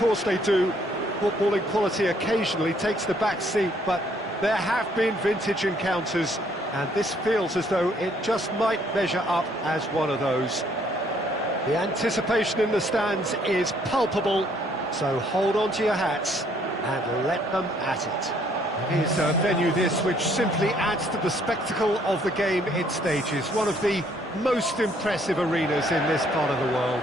course they do. Footballing quality occasionally takes the back seat, but there have been vintage encounters, and this feels as though it just might measure up as one of those. The anticipation in the stands is palpable, so hold on to your hats and let them at it. It is a venue this which simply adds to the spectacle of the game it stages, one of the most impressive arenas in this part of the world.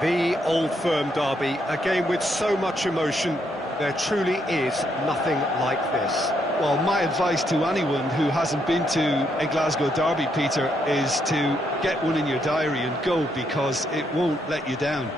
The Old Firm derby, a game with so much emotion, there truly is nothing like this. Well, my advice to anyone who hasn't been to a Glasgow derby, Peter, is to get one in your diary and go, because it won't let you down.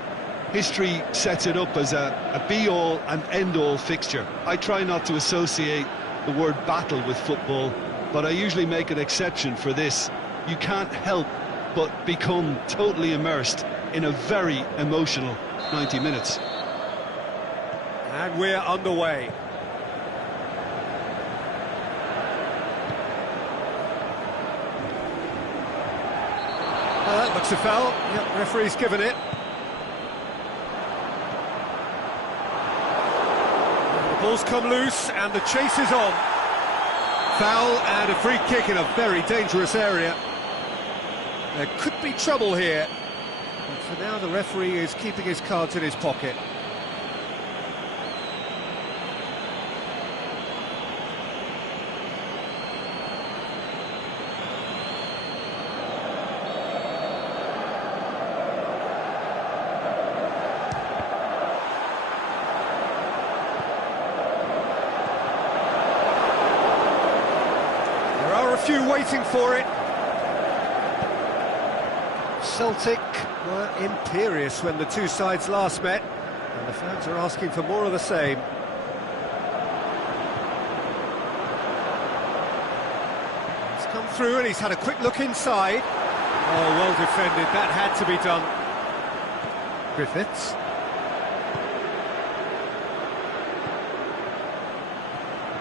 History sets it up as a be-all and end-all fixture. I try not to associate the word battle with football, but I usually make an exception for this. You can't help but become totally immersed in a very emotional 90 minutes. And we're underway. That looks a foul. Yep, referee's given it. The ball's come loose and the chase is on. Foul and a free kick in a very dangerous area. There could be trouble here. But for now, the referee is keeping his cards in his pocket. Few waiting for it. Celtic were imperious when the two sides last met, and the fans are asking for more of the same. He's come through and he's had a quick look inside. Oh, well defended, that had to be done. Griffiths.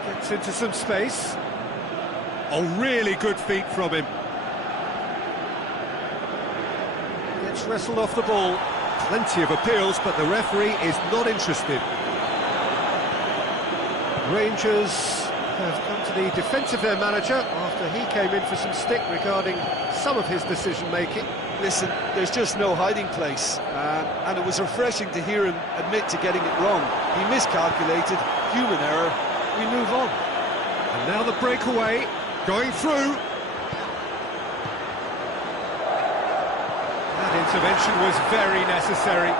Gets into some space. Oh, really good feet from him. Gets wrestled off the ball. Plenty of appeals, but the referee is not interested. Rangers have come to the defence of their manager after he came in for some stick regarding some of his decision-making. Listen, there's just no hiding place, and it was refreshing to hear him admit to getting it wrong. He miscalculated, human error, we move on. And now the breakaway. Going through. That intervention was very necessary.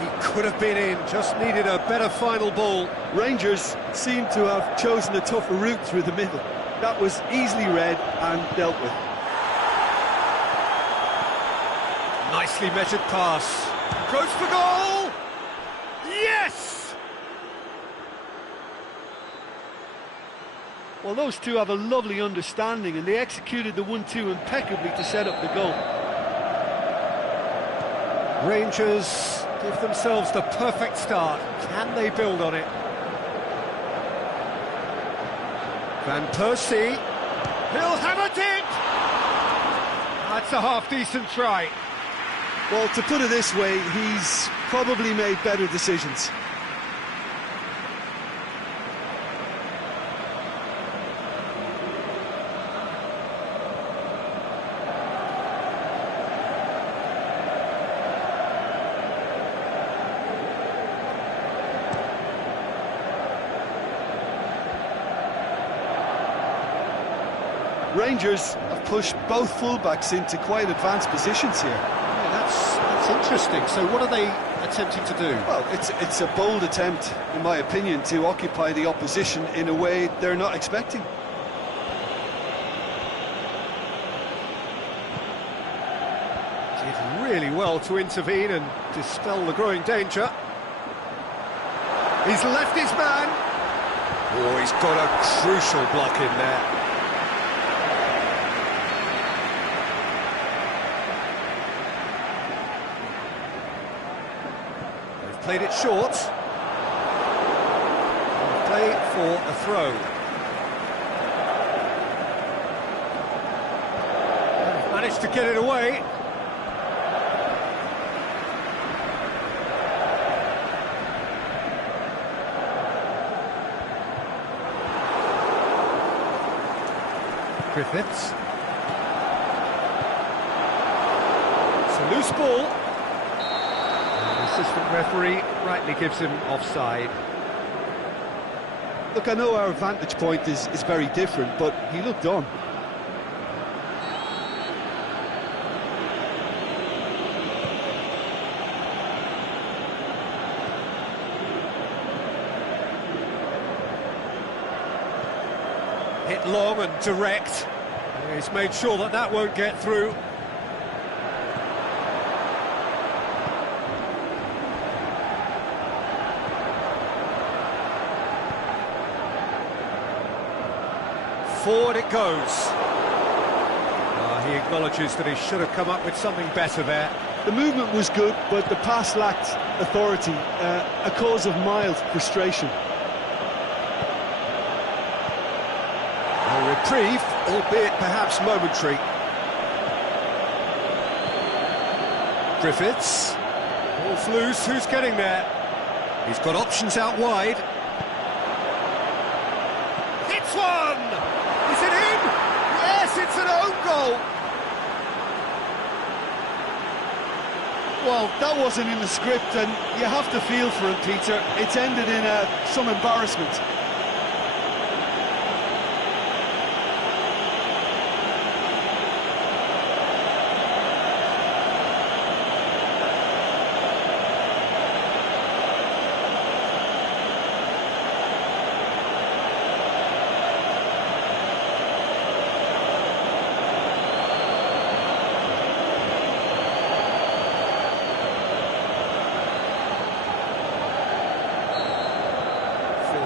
He could have been in, just needed a better final ball. Rangers seem to have chosen a tougher route through the middle. That was easily read and dealt with. Nicely measured pass. Goes for goal! Yes! Well, those two have a lovely understanding, and they executed the 1-2 impeccably to set up the goal. Rangers give themselves the perfect start. Can they build on it? Van Persie. He'll have it in! That's a half-decent try. Well, to put it this way, he's probably made better decisions. Rangers have pushed both fullbacks into quite advanced positions here. Yeah, that's interesting. So what are they attempting to do? Well, it's a bold attempt, in my opinion, to occupy the opposition in a way they're not expecting. Did really well to intervene and dispel the growing danger. He's left his man. Oh, he's got a crucial block in there. Played it short. Play for a throw. Managed to get it away. Griffiths. It's a loose ball. And the assistant referee rightly gives him offside. Look, I know our vantage point is very different, but he looked on. Hit long and direct. He's made sure that that won't get through. Forward it goes. He acknowledges that he should have come up with something better there. The movement was good, but the pass lacked authority, a cause of mild frustration. A reprieve, albeit perhaps momentary. Griffiths. Ball's loose, who's getting there? He's got options out wide. It's one! Is it in? Yes, it's an own goal! Well, that wasn't in the script, and you have to feel for it, Peter. It's ended in some embarrassment.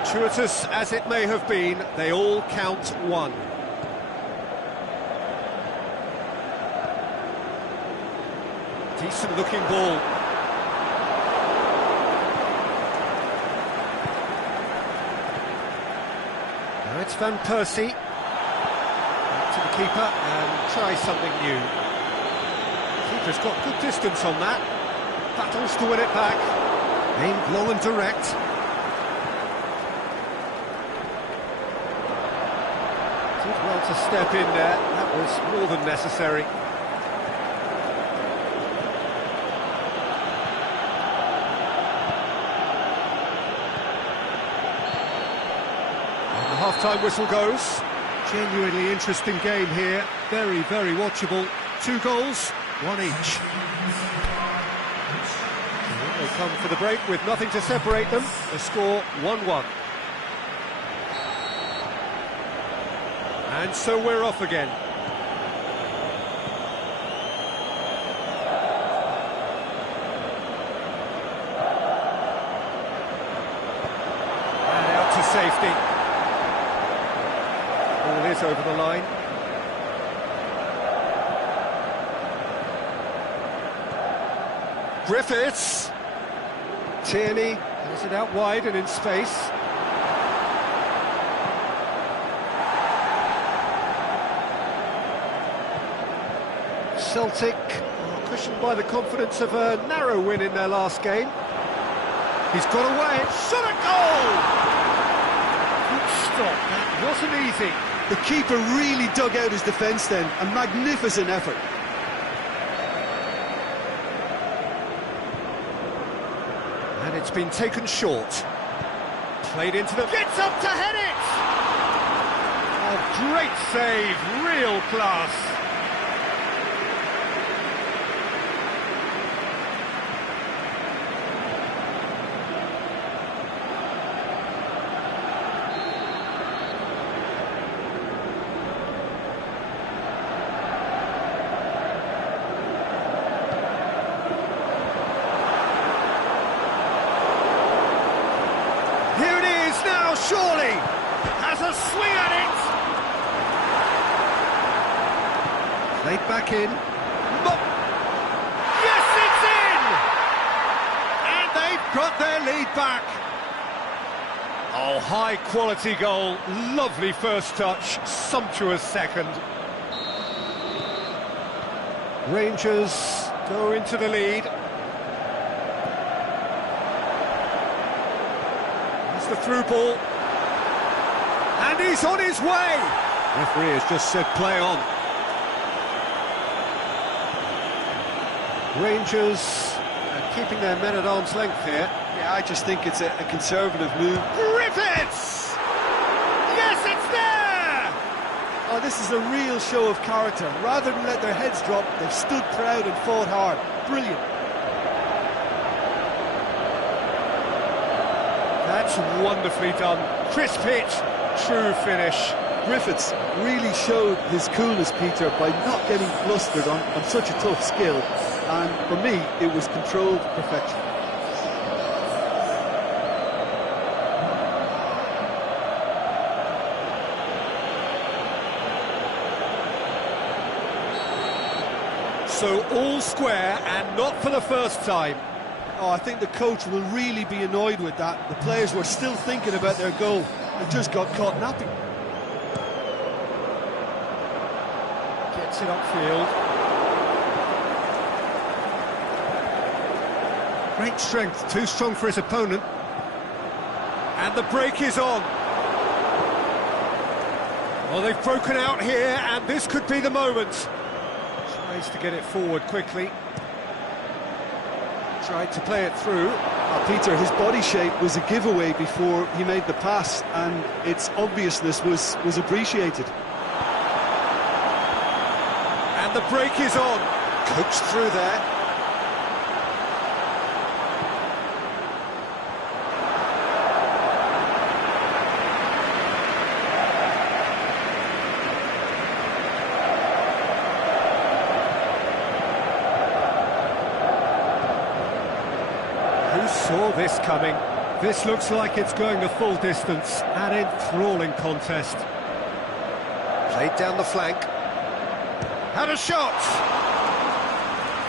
Fortuitous as it may have been, they all count one. Decent looking ball. Now it's Van Persie. Back to the keeper and try something new. Keeper's got good distance on that. Battles to win it back. Aimed long and direct. Did well to step in there, that was more than necessary. And the half-time whistle goes. Genuinely interesting game here, very, very watchable. 2 goals, 1 each. And they come for the break with nothing to separate them, the score 1-1. And so we're off again. And out to safety. Ball is over the line. Griffiths. Tierney has it out wide and in space. Celtic are cushioned by the confidence of a narrow win in their last game. He's got away, shot a goal! Good stop, that wasn't easy. The keeper really dug out his defence then, a magnificent effort. And it's been taken short. Played into the... Gets up to head it! A great save, real class. Here it is now, surely! Has a swing at it! Played back in. Yes, it's in! And they've got their lead back. Oh, high-quality goal. Lovely first touch, sumptuous second. Rangers go into the lead. The through ball, and he's on his way. Referee has just said play on. Rangers keeping their men at arm's length here. Yeah, I just think it's a conservative move. Griffiths! Yes, it's there! Oh, this is a real show of character. Rather than let their heads drop, they've stood proud and fought hard. Brilliant. That's wonderfully done. Crisp hit, true finish. Griffiths really showed his coolness, Peter, by not getting flustered on such a tough skill. And for me, it was controlled perfection. So all square, and not for the first time. Oh, I think the coach will really be annoyed with that. The players were still thinking about their goal and just got caught napping. Gets it upfield. Great strength, too strong for his opponent. And the break is on. Well, they've broken out here, and this could be the moment. Tries to get it forward quickly. Tried to play it through. Peter, his body shape was a giveaway before he made the pass, and its obviousness was appreciated. And the break is on. Coached through there. Who saw this coming? This looks like it's going the full distance. An enthralling contest. Played down the flank. Had a shot!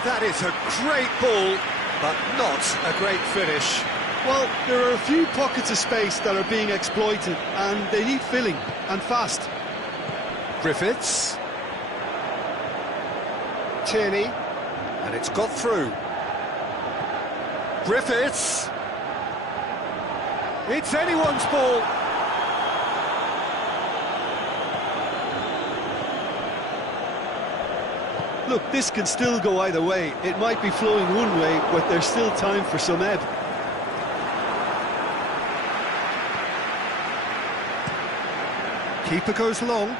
That is a great ball, but not a great finish. Well, there are a few pockets of space that are being exploited, and they need filling, and fast. Griffiths. Tierney. And it's got through. Griffiths. It's anyone's ball. Look, this can still go either way. It might be flowing one way, but there's still time for some ebb. Keeper goes long.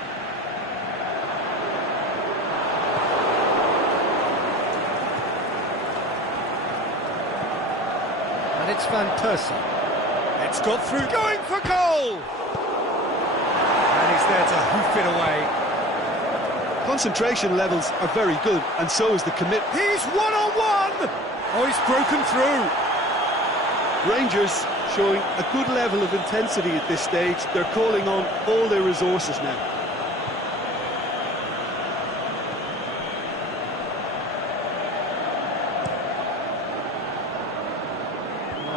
And it's Van Persie. It's got through, going for goal! And he's there to hoof it away. Concentration levels are very good, and so is the commit. He's one-on-one! Oh, he's broken through. Rangers showing a good level of intensity at this stage. They're calling on all their resources now.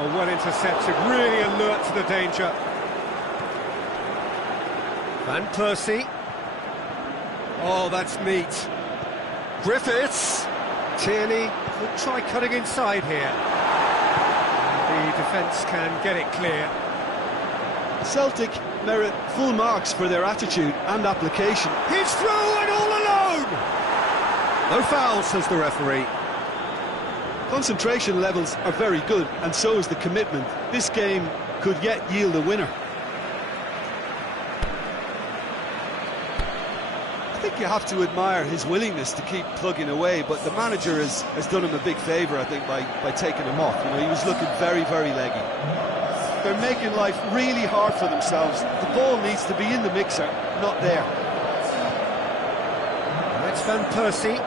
Oh, well intercepted, really alert to the danger. Van Persie. Oh, that's neat. Griffiths. Tierney could try cutting inside here. The defence can get it clear. Celtic merit full marks for their attitude and application. He's through and all alone! No foul, says the referee. Concentration levels are very good, and so is the commitment. This game could yet yield a winner. I think you have to admire his willingness to keep plugging away, but the manager has done him a big favour, I think, by taking him off. You know, he was looking very, very leggy. They're making life really hard for themselves. The ball needs to be in the mixer, not there. That's Van Persie.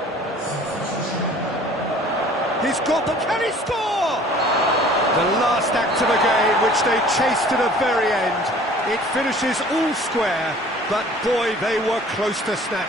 He's got them. Can he score? The last act of a game, which they chased to the very end. It finishes all square, but boy, they were close to snatch.